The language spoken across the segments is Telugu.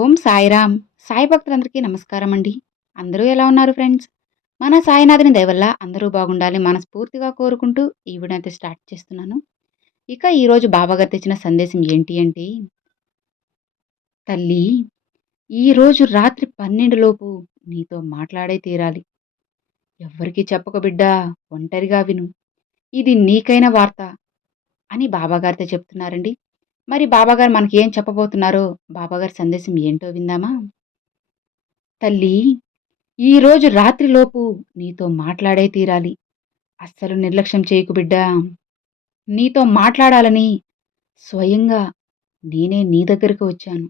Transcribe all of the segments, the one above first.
ఓం సాయిరామ్. సాయి భక్తులందరికీ నమస్కారం అండి. అందరూ ఎలా ఉన్నారు ఫ్రెండ్స్? మన సాయినాథుని దయవల్ల అందరూ బాగుండాలి మనస్ఫూర్తిగా కోరుకుంటూ ఈ వీడియో అయితే స్టార్ట్ చేస్తున్నాను. ఇక ఈరోజు బాబాగారు తెచ్చిన సందేశం ఏంటి అంటే తల్లి ఈరోజు రాత్రి పన్నెండులోపు నీతో మాట్లాడే తీరాలి. ఎవ్వరికీ చెప్పక బిడ్డా ఒంటరిగా విను. ఇది నీకైన వార్త అని బాబాగారితో చెప్తున్నారండి. మరి బాబాగారు మనకి ఏం చెప్పబోతున్నారో? బాబాగారి సందేశం ఏంటో విందామా? తల్లి ఈరోజు రాత్రిలోపు నీతో మాట్లాడే తీరాలి. అస్సలు నిర్లక్ష్యం చేయకు బిడ్డా. నీతో మాట్లాడాలని స్వయంగా నేనే నీ దగ్గరకు వచ్చాను.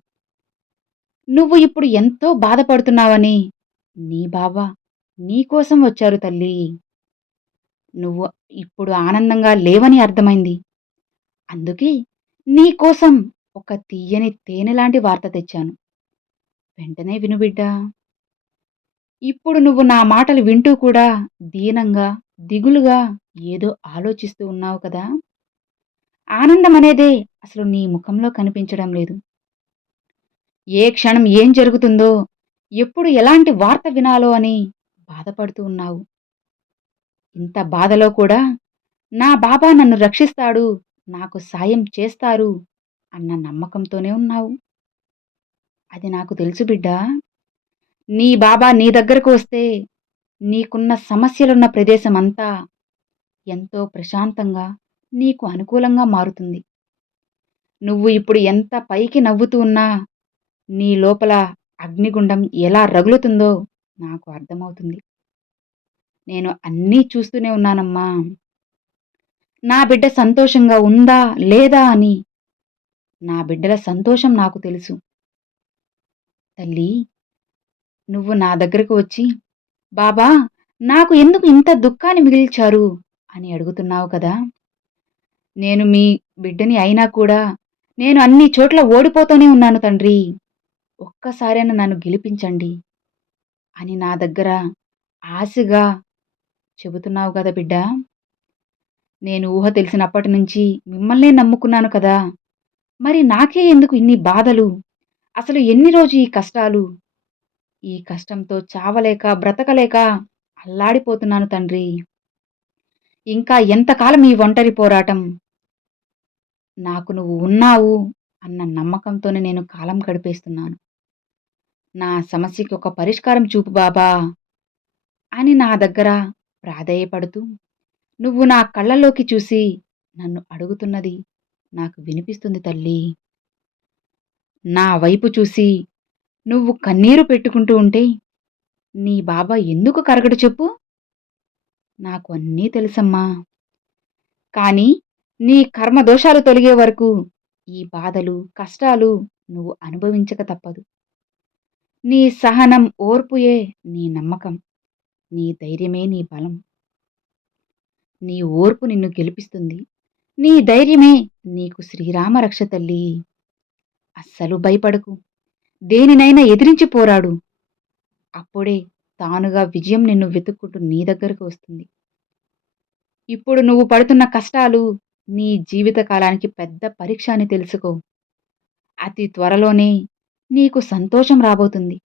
నువ్వు ఇప్పుడు ఎంతో బాధపడుతున్నావని నీ బాబా నీకోసం వచ్చారు తల్లి. నువ్వు ఇప్పుడు ఆనందంగా లేవని అర్థమైంది. అందుకే నీకోసం ఒక తీయని తేనెలాంటి వార్త తెచ్చాను. వెంటనే విను బిడ్డా. ఇప్పుడు నువ్వు నా మాటలు వింటూ కూడా దీనంగా దిగులుగా ఏదో ఆలోచిస్తూ ఉన్నావు కదా? ఆనందం అనేదే అసలు నీ ముఖంలో కనిపించడం లేదు. ఏ క్షణం ఏం జరుగుతుందో ఎప్పుడు ఎలాంటి వార్త వినాలో అని బాధపడుతూ ఉన్నావు. ఇంత బాధలో కూడా నా బాబా నన్ను రక్షిస్తాడు నాకు సాయం చేస్తారు అన్న నమ్మకంతోనే ఉన్నావు. అది నాకు తెలుసు బిడ్డా. నీ బాబా నీ దగ్గరకు వస్తే నీకున్న సమస్యలున్న ప్రదేశమంతా ఎంతో ప్రశాంతంగా నీకు అనుకూలంగా మారుతుంది. నువ్వు ఇప్పుడు ఎంత పైకి నవ్వుతూ ఉన్నా నీ లోపల అగ్నిగుండం ఎలా రగులుతుందో నాకు అర్థమవుతుంది. నేను అన్నీ చూస్తూనే ఉన్నానమ్మా. నా బిడ్డ సంతోషంగా ఉందా లేదా అని నా బిడ్డల సంతోషం నాకు తెలుసు. తల్లి నువ్వు నా దగ్గరకు వచ్చి బాబా నాకు ఎందుకు ఇంత దుఃఖాన్ని మిగిల్చారు? అని అడుగుతున్నావు కదా. నేను మీ బిడ్డని అయినా కూడా నేను అన్ని చోట్ల ఓడిపోతూనే ఉన్నాను తండ్రి. ఒక్కసారైనా నన్ను గెలిపించండి అని నా దగ్గర ఆశగా చెబుతున్నావు కదా బిడ్డ. నేను ఊహ తెలిసినప్పటి నుంచి మిమ్మల్నే నమ్ముకున్నాను కదా. మరి నాకే ఎందుకు ఇన్ని బాధలు? అసలు ఎన్ని రోజు ఈ కష్టాలు? ఈ కష్టంతో చావలేక బ్రతకలేక అల్లాడిపోతున్నాను తండ్రి. ఇంకా ఎంతకాలం ఈ ఒంటరి పోరాటం? నాకు నువ్వు ఉన్నావు అన్న నమ్మకంతోనే నేను కాలం గడిపేస్తున్నాను. నా సమస్యకి ఒక పరిష్కారం చూపు బాబా అని నా దగ్గర ప్రాధేయపడుతూ నువ్వు నా కళ్ళల్లోకి చూసి నన్ను అడుగుతున్నది నాకు వినిపిస్తుంది తల్లి. నా వైపు చూసి నువ్వు కన్నీరు పెట్టుకుంటూ ఉంటే నీ బాబా ఎందుకు కరగడు చెప్పు? నాకు అన్నీ తెలుసమ్మా. కానీ నీ కర్మ దోషాలు తొలగే వరకు ఈ బాధలు కష్టాలు నువ్వు అనుభవించక తప్పదు. నీ సహనం ఓర్పుయే నీ నమ్మకం నీ ధైర్యమే నీ బలం. నీ ఓర్పు నిన్ను గెలిపిస్తుంది. నీ ధైర్యమే నీకు శ్రీరామరక్ష తల్లి. అస్సలు భయపడకు. దేనినైనా ఎదిరించి పోరాడు. అప్పుడే తానుగా విజయం నిన్ను వెతుక్కుంటూ నీ దగ్గరకు వస్తుంది. ఇప్పుడు నువ్వు పడుతున్న కష్టాలు నీ జీవితకాలానికి పెద్ద పరీక్ష అని తెలుసుకో. అతి త్వరలోనే నీకు సంతోషం రాబోతుంది.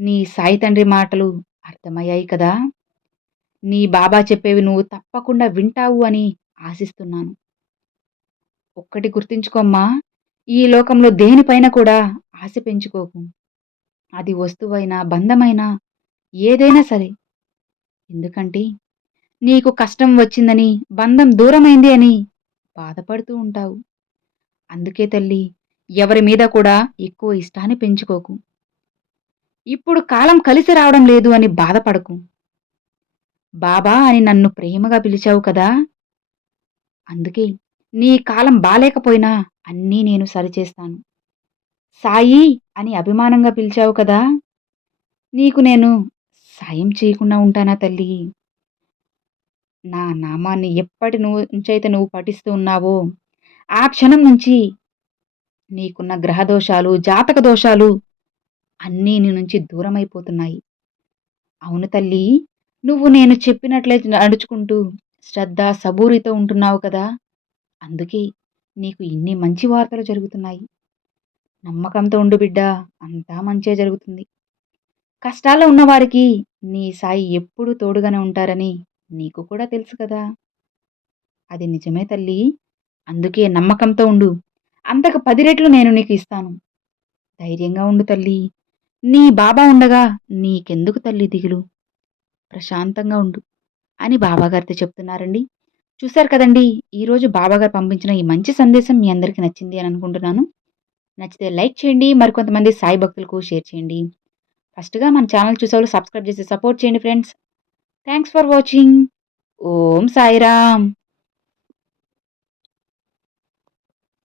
నీ సాయి తండ్రి మాటలు అర్థమయ్యాయి కదా? నీ బాబా చెప్పేవి నువ్వు తప్పకుండా వింటావు అని ఆశిస్తున్నాను. ఒక్కటి గుర్తుంచుకోమ్మా ఈ లోకంలో దేనిపైన కూడా ఆశ పెంచుకోకు. అది వస్తువైనా బంధమైనా ఏదైనా సరే. ఎందుకంటే నీకు కష్టం వచ్చిందని బంధం దూరమైంది అని బాధపడుతూ ఉంటావు. అందుకే తల్లి ఎవరి మీద కూడా ఎక్కువ ఇష్టాన్ని పెంచుకోకు. ఇప్పుడు కాలం కలిసి రావడం లేదు అని బాధపడకు. బాబా అని నన్ను ప్రేమగా పిలిచావు కదా. అందుకే నీ కాలం బాలేకపోయినా అన్నీ నేను సరిచేస్తాను. సాయి అని అభిమానంగా పిలిచావు కదా. నీకు నేను సాయం చేయకుండా ఉంటానా తల్లి? నా నామాన్ని ఎప్పటి నువ్వు నుంచైతే నువ్వు పఠిస్తూ ఉన్నావో ఆ క్షణం నుంచి నీకున్న గ్రహదోషాలు జాతక దోషాలు అన్నీ నీ నుంచి దూరమైపోతున్నాయి. అవును తల్లి నువ్వు నేను చెప్పినట్లే నడుచుకుంటూ శ్రద్ధ సబూరితో ఉంటున్నావు కదా? అందుకే నీకు ఇన్ని మంచి వార్తలు జరుగుతున్నాయి. నమ్మకంతో ఉండు బిడ్డా అంతా మంచే జరుగుతుంది. కష్టాల్లో ఉన్నవారికి నీ సాయి ఎప్పుడూ తోడుగానే ఉంటారని నీకు కూడా తెలుసు కదా? అది నిజమే తల్లి. అందుకే నమ్మకంతో ఉండు. అంతకు పది రెట్లు నేను నీకు ఇస్తాను. ధైర్యంగా ఉండు తల్లి. నీ బాబా ఉండగా నీకెందుకు తల్లి దిగులు? ప్రశాంతంగా ఉండు అని బాబాగారితో చెప్తున్నారండి. చూశారు కదండి ఈరోజు బాబాగారు పంపించిన ఈ మంచి సందేశం మీ అందరికీ నచ్చింది అని అనుకుంటున్నాను. నచ్చితే లైక్ చేయండి మరికొంతమంది సాయి భక్తులకు షేర్ చేయండి. ఫస్ట్గా మన ఛానల్ చూసేవాళ్ళు సబ్స్క్రైబ్ చేసి సపోర్ట్ చేయండి friends. Thanks for watching. Om Sairam.